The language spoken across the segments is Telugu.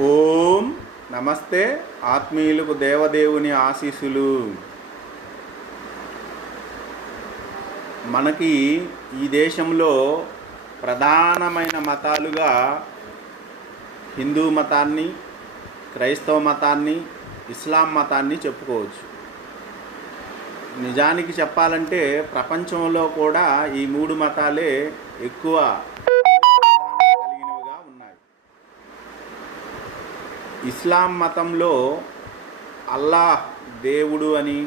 ఓం నమస్తే. ఆత్మీయులకు దేవదేవుని ఆశీస్సులు. మనకి ఈ దేశంలో ప్రధానమైన మతాలుగా హిందూ మతాన్ని, క్రైస్తవ మతాన్ని, ఇస్లాం మతాన్ని చెప్పుకోవచ్చు. నిజానికి చెప్పాలంటే ప్రపంచంలో కూడా ఈ మూడు మతాలే ఎక్కువ కలిగినవిగా ఉన్నాయి. ఇస్లాం మతంలో అల్లాహ్ దేవుడు అని,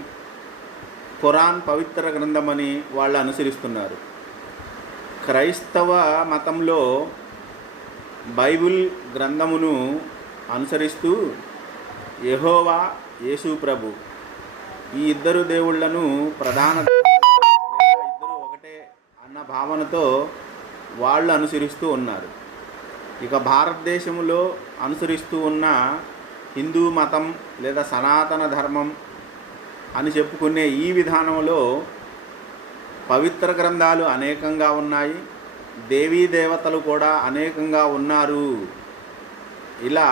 ఖురాన్ పవిత్ర గ్రంథమని వాళ్ళు అనుసరిస్తున్నారు. క్రైస్తవ మతంలో బైబిల్ గ్రంథమును అనుసరిస్తూ యెహోవా, యేసు ప్రభు ఈ ఇద్దరు దేవుళ్లను ప్రధాన ఇద్దరు ఒకటే అన్న భావనతో వాళ్ళు అనుసరిస్తూ ఉన్నారు. ఇక భారతదేశంలో అనుసరిస్తూ ఉన్న హిందూ మతం లేదా సనాతన ధర్మం అని చెప్పుకునే ఈ విధానంలో పవిత్ర గ్రంథాలు అనేకంగా ఉన్నాయి, దేవీ దేవతలు కూడా అనేకంగా ఉన్నారు. ఇలా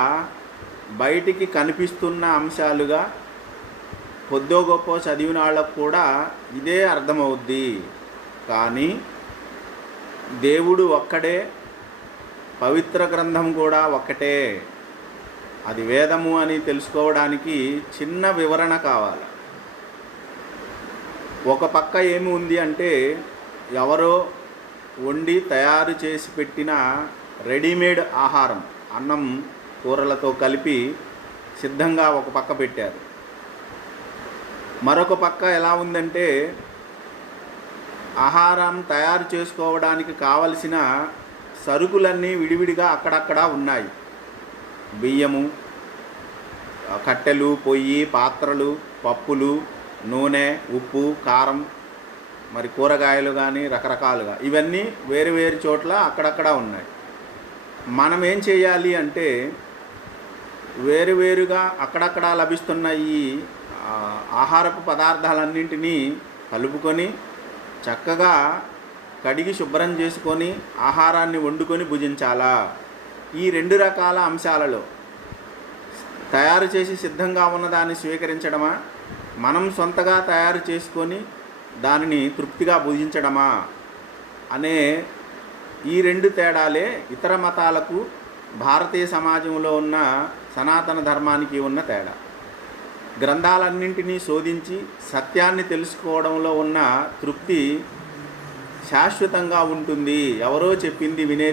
బయటికి కనిపిస్తున్న అంశాలుగా కొద్దో గొప్ప చదివిన వాళ్ళకు కూడా ఇదే అర్థమవుద్ది. కానీ దేవుడు ఒక్కడే, పవిత్ర గ్రంథం కూడా ఒక్కటే, అది వేదము అని తెలుసుకోవడానికి చిన్న వివరణ కావాలి. ఒక పక్క ఏమి ఉంది అంటే ఎవరో వండి తయారు చేసి పెట్టిన రెడీమేడ్ ఆహారం, అన్నం కూరలతో కలిపి సిద్ధంగా ఒక పక్క పెట్టారు. మరొక పక్క ఎలా ఉందంటే ఆహారం తయారు చేసుకోవడానికి కావలసిన సరుకులన్నీ విడివిడిగా అక్కడక్కడ ఉన్నాయి. బియ్యము, కట్టెలు, పొయ్యి, పాత్రలు, పప్పులు, నూనె, ఉప్పు, కారం, మరి కూరగాయలు కానీ రకరకాలుగా ఇవన్నీ వేరు వేరు చోట్ల అక్కడక్కడ ఉన్నాయి. మనం ఏం చేయాలి అంటే వేరువేరుగా అక్కడక్కడ లభిస్తున్న ఈ ఆహారపు పదార్థాలన్నింటినీ కలుపుకొని చక్కగా కడిగి శుభ్రం చేసుకొని ఆహారాన్ని వండుకొని భుజించాలా. ఈ రెండు రకాల అంశాలలో తయారు చేసి సిద్ధంగా ఉన్నదాన్ని స్వీకరించడమా, మనం సొంతగా తయారు చేసుకొని దానిని తృప్తిగా భుజించడమా అనే ఈ రెండు తేడాలే ఇతర మతాలకు, భారతీయ సమాజంలో ఉన్న సనాతన ధర్మానికి ఉన్న తేడా. గ్రంథాలన్నింటినీ శోధించి సత్యాన్ని తెలుసుకోవడంలో ఉన్న తృప్తి శాశ్వతంగా ఉంటుంది. ఎవరో చెప్పింది వినేది